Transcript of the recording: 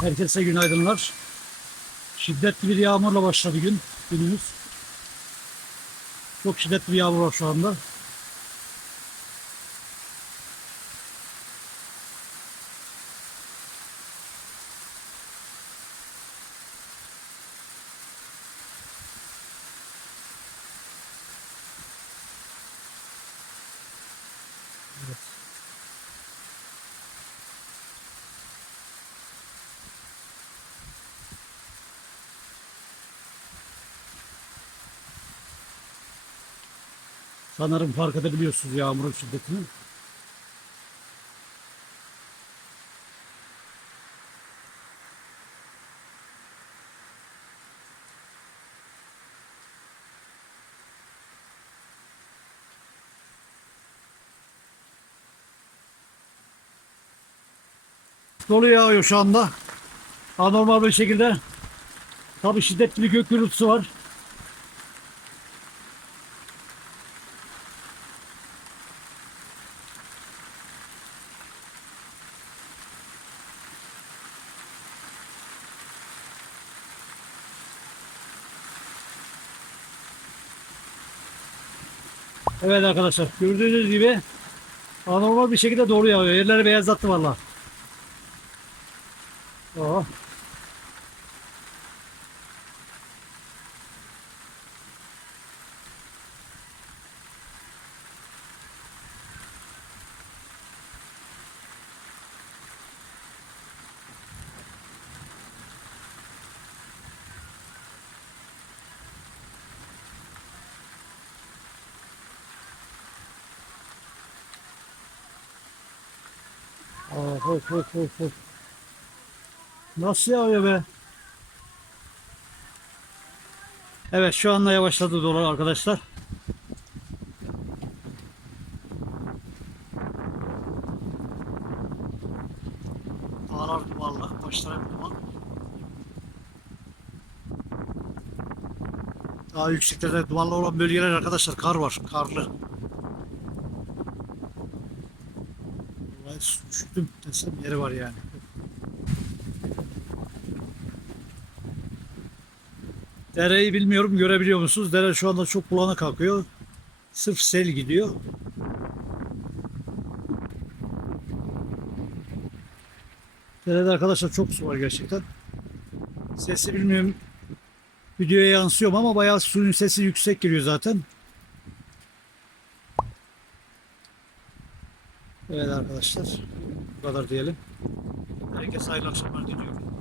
Herkese günaydınlar. Şiddetli bir yağmurla başladı gün, günümüz. Çok şiddetli bir yağmur var şu anda. Sanırım fark edebiliyorsunuz yağmurun şiddetini. Dolu yağıyor şu anda. Anormal bir şekilde. Tabii şiddetli bir gök gürültüsü var. Evet arkadaşlar gördüğünüz gibi anormal bir şekilde doğru yağıyor. Yerleri beyazlattı valla. 哦。哦可以可以 Nasıl yağıyor be? Evet şu anda yavaşladı dolar arkadaşlar. Dağlar duvarla, başlar hep duman. Daha yükseklerde duvarlı olan bölgeler arkadaşlar kar var, karlı. Vallahi üşüdüm desem yeri var yani. Dereyi bilmiyorum görebiliyor musunuz? Dere şu anda çok bulanık akıyor. Sırf sel gidiyor. Derede arkadaşlar çok su var gerçekten. Sesi bilmiyorum videoya yansıyor mu ama bayağı suyun sesi yüksek geliyor zaten. Evet arkadaşlar bu kadar diyelim. Herkese hayırlı akşamlar diliyorum.